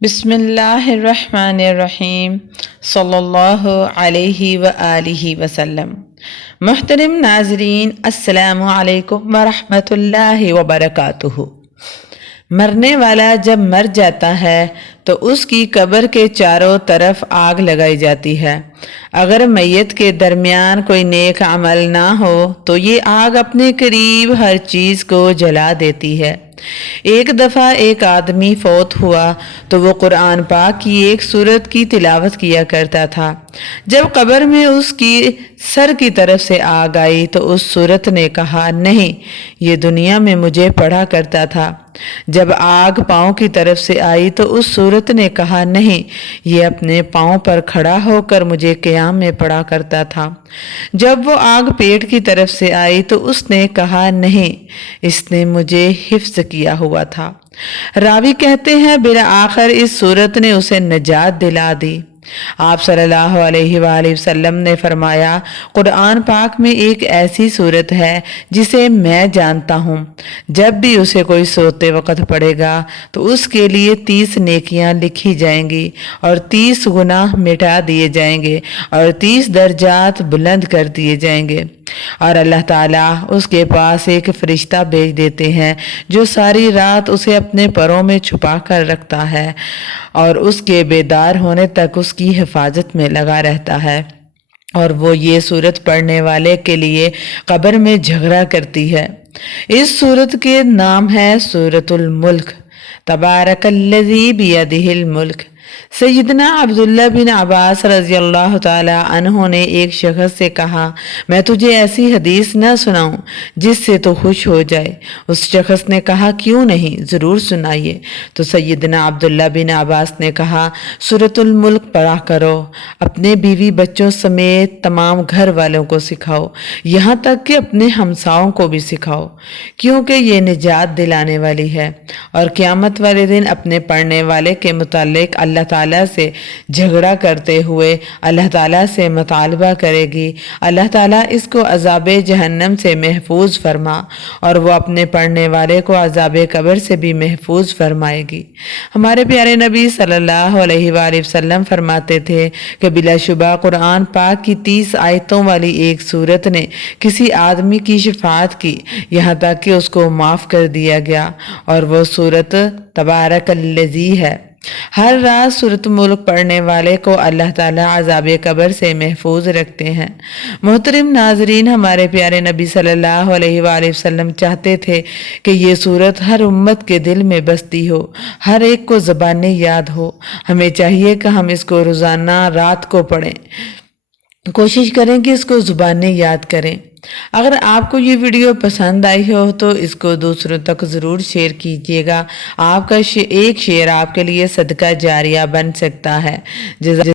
بسم اللہ الرحمن الرحیم صلی اللہ علیہ وآلہ وسلم۔ محترم ناظرین، السلام علیکم ورحمۃ اللہ وبرکاتہ۔ مرنے والا جب مر جاتا ہے تو اس کی قبر کے چاروں طرف آگ لگائی جاتی ہے۔ اگر میت کے درمیان کوئی نیک عمل نہ ہو تو یہ آگ اپنے قریب ہر چیز کو جلا دیتی ہے۔ ایک دفعہ ایک آدمی فوت ہوا تو وہ قرآن پاک کی ایک سورت کی تلاوت کیا کرتا تھا۔ جب قبر میں اس کی سر کی طرف سے آگ آئی تو اس سورت نے کہا، نہیں، یہ دنیا میں مجھے پڑھا کرتا تھا۔ جب آگ پاؤں کی طرف سے آئی تو اس سورت نے کہا، نہیں، یہ اپنے پاؤں پر کھڑا ہو کر مجھے قیام میں پڑھا کرتا تھا۔ جب وہ آگ پیٹ کی طرف سے آئی تو اس نے کہا، نہیں، اس نے مجھے حفظ کیا ہوا تھا۔ راوی کہتے ہیں بالآخر اس سورت نے اسے نجات دلا دی۔ آپ صلی اللہ علیہ وآلہ وسلم نے فرمایا، قرآن پاک میں ایک ایسی سورت ہے جسے میں جانتا ہوں، جب بھی اسے کوئی سوتے وقت پڑھے گا تو اس کے لیے 30 نیکیاں لکھی جائیں گی اور 30 گناہ مٹا دیے جائیں گے اور 30 درجات بلند کر دیے جائیں گے، اور اللہ تعالیٰ اس کے پاس ایک فرشتہ بھیج دیتے ہیں جو ساری رات اسے اپنے پروں میں چھپا کر رکھتا ہے اور اس کے بیدار ہونے تک اس کی حفاظت میں لگا رہتا ہے، اور وہ یہ سورت پڑھنے والے کے لیے قبر میں جھگڑا کرتی ہے۔ اس سورت کے نام ہے سورۃ الملک۔ تبارک الذی بیدہ الملک۔ سیدنا عبداللہ بن عباس رضی اللہ تعالی عنہ نے ایک شخص سے کہا، میں تجھے ایسی حدیث نہ سناؤں جس سے تو خوش ہو جائے؟ اس شخص نے کہا، کیوں نہیں، ضرور سنائیے۔ تو سیدنا عبداللہ بن عباس نے کہا، سورۃ الملک پڑھا کرو، اپنے بیوی بچوں سمیت تمام گھر والوں کو سکھاؤ، یہاں تک کہ اپنے ہمساؤں کو بھی سکھاؤ، کیونکہ یہ نجات دلانے والی ہے، اور قیامت والے دن اپنے پڑھنے والے کے متعلق اللہ تعالیٰ سے جھگڑا کرتے ہوئے اللہ تعالیٰ سے مطالبہ کرے گی، اللہ تعالیٰ اس کو عذاب جہنم سے محفوظ فرما اور وہ اپنے پڑھنے والے کو عذاب قبر سے بھی محفوظ فرمائے گی۔ ہمارے پیارے نبی صلی اللہ علیہ وآلہ وسلم فرماتے تھے کہ بلا شبہ قرآن پاک کی 30 آیتوں والی ایک سورت نے کسی آدمی کی شفاعت کی، یہاں تک کہ اس کو معاف کر دیا گیا، اور وہ سورت تبارک الذی ہے۔ ہر رات سورۃ ملک پڑھنے والے کو اللہ تعالیٰ عذاب قبر سے محفوظ رکھتے ہیں۔ محترم ناظرین، ہمارے پیارے نبی صلی اللہ علیہ وآلہ وسلم چاہتے تھے کہ یہ سورت ہر امت کے دل میں بستی ہو، ہر ایک کو زبانیں یاد ہو۔ ہمیں چاہیے کہ ہم اس کو روزانہ رات کو پڑھیں، کوشش کریں کہ اس کو زبانیں یاد کریں۔ اگر آپ کو یہ ویڈیو پسند آئی ہو تو اس کو دوسروں تک ضرور شیئر کیجیے گا۔ آپ کا ایک شیئر آپ کے لیے صدقہ جاریہ بن سکتا ہے۔